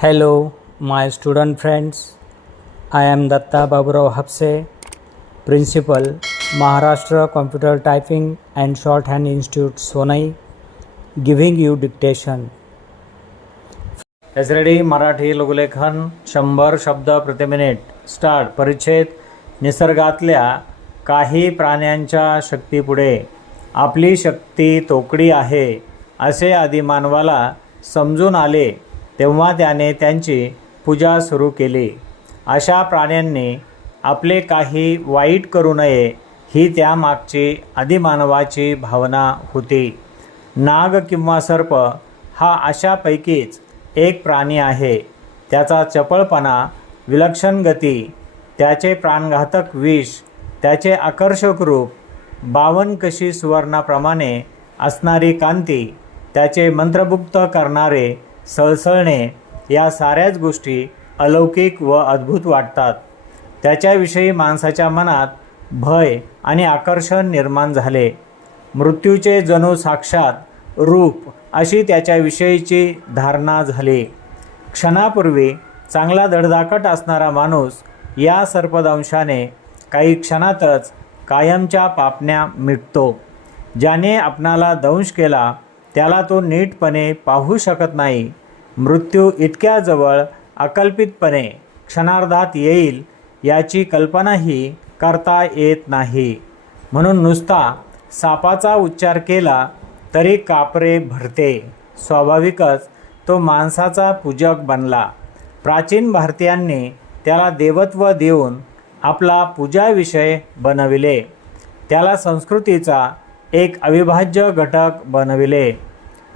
Hello my student friends I am Datta Baburao Hapse principal Maharashtra computer typing and shorthand institute Sonai giving you dictation as ready Marathi लघुलेखन शंभर शब्द प्रति minute start परिच्छेद निसर्गातल्या काही प्राण्यांच्या शक्तीपुढे आपली शक्ती तोकडी आहे असे आदी मानवाला समजून आले तेव्हा त्याने त्यांची पूजा सुरू केली. अशा प्राण्यांनी आपले काही वाईट करू नये ही त्यामागची आदिमानवाची भावना होती. नाग किंवा सर्प हा अशापैकीच एक प्राणी आहे. त्याचा चपळपणा विलक्षण गती त्याचे प्राणघातक विष त्याचे आकर्षक रूप बावनकशी सुवर्णाप्रमाणे असणारी कांती त्याचे मंत्रमुक्त करणारे सळसळणे या साऱ्याच गोष्टी अलौकिक व अद्भुत वाटतात. त्याच्याविषयी माणसाच्या मनात भय आणि आकर्षण निर्माण झाले. मृत्यूचे जणू साक्षात रूप अशी त्याच्याविषयीची धारणा झाली. क्षणापूर्वी चांगला धडधाकट असणारा माणूस या सर्पदंशाने काही क्षणातच कायमच्या पापण्या मिटतो. ज्याने आपणाला दंश केला त्याला तो नीटपणे पाहू शकत नाही. मृत्यू इतक्या जवळ अकल्पितपणे क्षणार्धात येईल याची कल्पनाही करता येत नाही. म्हणून नुसता सापाचा उच्चार केला तरी कापरे भरते. स्वाभाविकच तो माणसाचा पूजक बनला. प्राचीन भारतीयांनी त्याला देवत्व देऊन आपला पूजाविषय बनविले. त्याला संस्कृतीचा एक अविभाज्य घटक बनविले.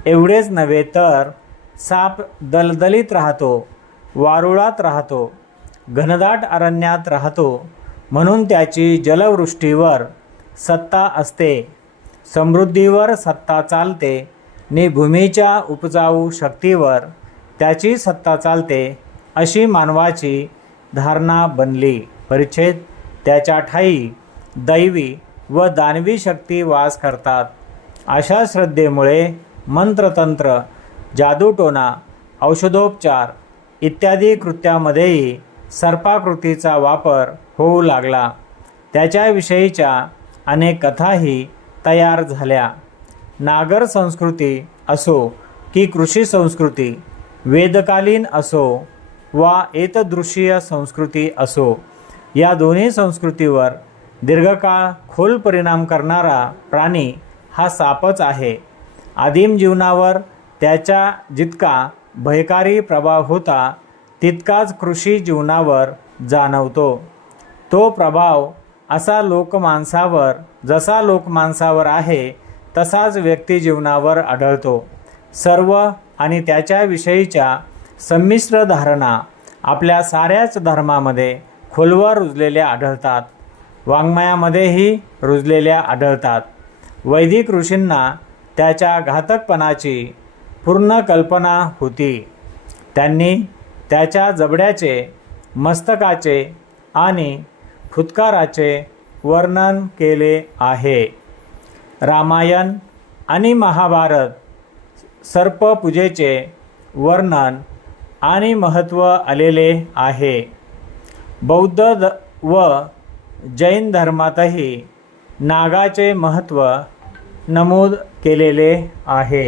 एवढेच नव्हे तर साप दलदलीत राहतो वारुळात राहतो घनदाट अरण्यात राहतो म्हणून त्याची जलवृष्टीवर सत्ता असते समृद्धीवर सत्ता चालते नि भूमीच्या उपजाऊ शक्तीवर त्याची सत्ता चालते अशी मानवाची धारणा बनली. परिच्छेद त्याच्या ठाई दैवी व दानवी शक्ती वास करतात. अशा श्रद्धेमुळे मंत्रतंत्र जादूटोना औषधोपचार इत्यादी कृत्यामध्येही सर्पाकृतीचा वापर होऊ लागला. त्याच्याविषयीच्या अनेक कथाही तयार झाल्या. नागर संस्कृती असो की कृषी संस्कृती वेदकालीन असो वा एतदृशीय संस्कृती असो या दोन्ही संस्कृतीवर दीर्घकाळ खोल परिणाम करणारा प्राणी हा सापच आहे. आदिम जीवनावर त्याचा जितका भयकारी प्रभाव होता तितकाच कृषी जीवनावर जाणवतो. तो प्रभाव असा लोकमानसावर जसा लोकमानसावर आहे तसाच व्यक्तिजीवनावर आढळतो. सर्व आणि त्याच्याविषयीच्या संमिश्र धारणा आपल्या साऱ्याच धर्मामध्ये खोलवर रुजलेल्या आढळतात. वाङ्मयामध्येही रुजलेल्या आढळतात. वैदिक ऋषींना त्याच्या घातकपणाची पूर्ण कल्पना होती. त्यांनी त्याच्या जबड्याचे मस्तकाचे आणि फुत्काराचे वर्णन केले आहे. रामायण आणि महाभारत सर्पपूजेचे वर्णन आणि महत्त्व आलेले आहे. बौद्ध द व जैन धर्मातही नागाचे महत्त्व नमूद केलेले आहे.